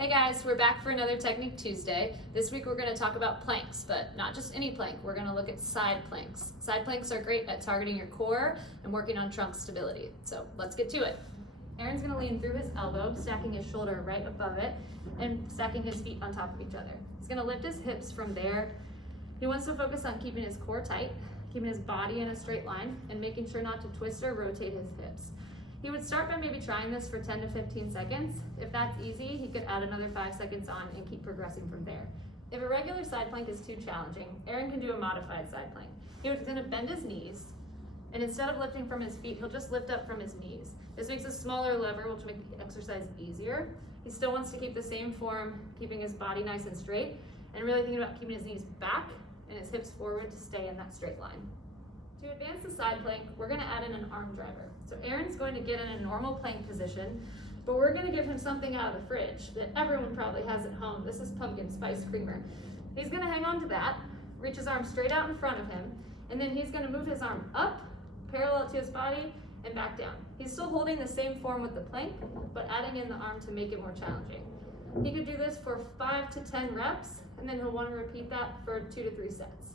Hey guys, we're back for another Technique Tuesday. This week we're going to talk about planks, but not just any plank. We're going to look at side planks. Side planks are great at targeting your core and working on trunk stability. So let's get to it. Aaron's going to lean through his elbow, stacking his shoulder right above it and stacking his feet on top of each other. He's going to lift his hips from there. He wants to focus on keeping his core tight, keeping his body in a straight line, and making sure not to twist or rotate his hips. He would start by maybe trying this for 10 to 15 seconds. If that's easy, he could add another 5 seconds on and keep progressing from there. If a regular side plank is too challenging, Aaron can do a modified side plank. He's gonna bend his knees, and instead of lifting from his feet, he'll just lift up from his knees. This makes a smaller lever, which makes the exercise easier. He still wants to keep the same form, keeping his body nice and straight, and really thinking about keeping his knees back and his hips forward to stay in that straight line. To advance the side plank, we're going to add in an arm driver. So Aaron's going to get in a normal plank position, but we're going to give him something out of the fridge that everyone probably has at home. This is pumpkin spice creamer. He's going to hang on to that, reach his arm straight out in front of him, and then he's going to move his arm up, parallel to his body, and back down. He's still holding the same form with the plank, but adding in the arm to make it more challenging. He could do this for 5 to 10 reps, and then he'll want to repeat that for 2 to 3 sets.